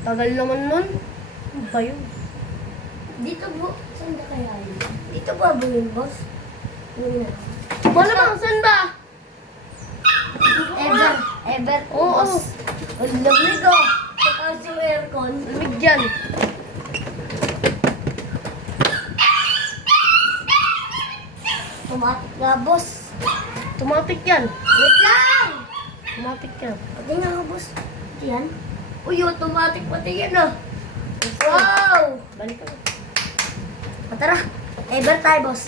Tagal naman nun. Ano ba yun? Dito po, saan ba kaya yun? Dito ba ba yun, boss? Yun na. Malamang, saan ba? Ever, Oo. boss. Ang lamig oh. Saka sa aircon. Lamig dyan. Tumatik nga, boss. Tumatik yan. Wait lang! Tumatik yan. Pati nga nga, boss. Pati yan. Uy, automatic pati yan ah. Wow! Balik ka. O, tara. Ever tayo, boss.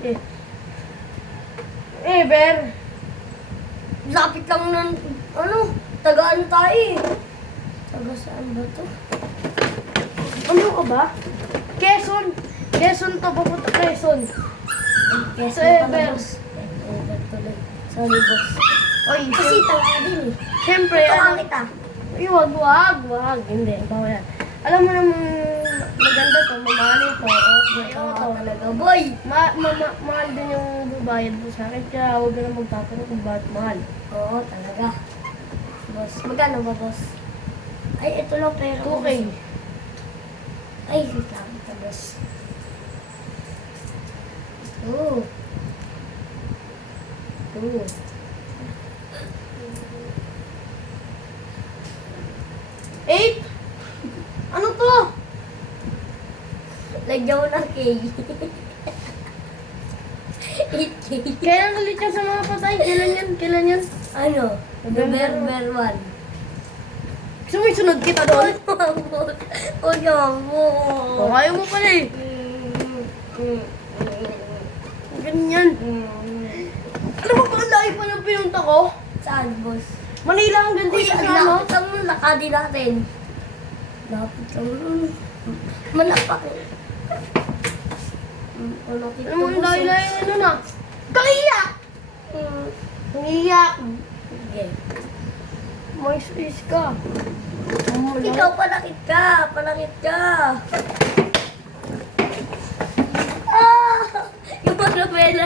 Eh. Eh, Ber. Lapit lang ng, ano, tagaan tayo eh. Taga saan ba to? Ano ka ba? Quezon. Quezon to, papunta Quezon. Quezon Sa Ever. boss. Ever tuloy. Sorry, boss. Oy, Kasi taga din eh. siyempre, Tutukan kita. Ay, wag. Hindi, bawal yan. Alam mo naman, maganda to, mamahalin to. Ayaw to talaga, boy. Mahal din yung bubayad mo sa akin, kaya huwag ka na magtatanong kung bakit mahal. Oo, talaga. Boss, magkano ba, boss? Ay, ito lang pera ko. 2K. Ay, wait lang. Ito, boss. Oo. Oo. Eight? Ano to? Lagyan mo ng K. 8K. Kailan ulit yan sa mga patay? Kailan yan? Ano? November 1. Gusto mo isunod kita doon? Huwag naman po. O, ayaw mo pala eh. Ganyan. Alam mo ba, ang layo pa ng pinunta ko? Saan, boss? Manila ang ganda Uy, dito ang sa ano? lapit lang ng lakadi natin. Lapit lang nun. Malapak eh. Malapit Alam mo, ang boss, eh. layo-layo ano na. Kaiyak! Nangiyak. Sige. May space ka. Ikaw, palakit ka. Palakit ka. Ah! Yung mga novela.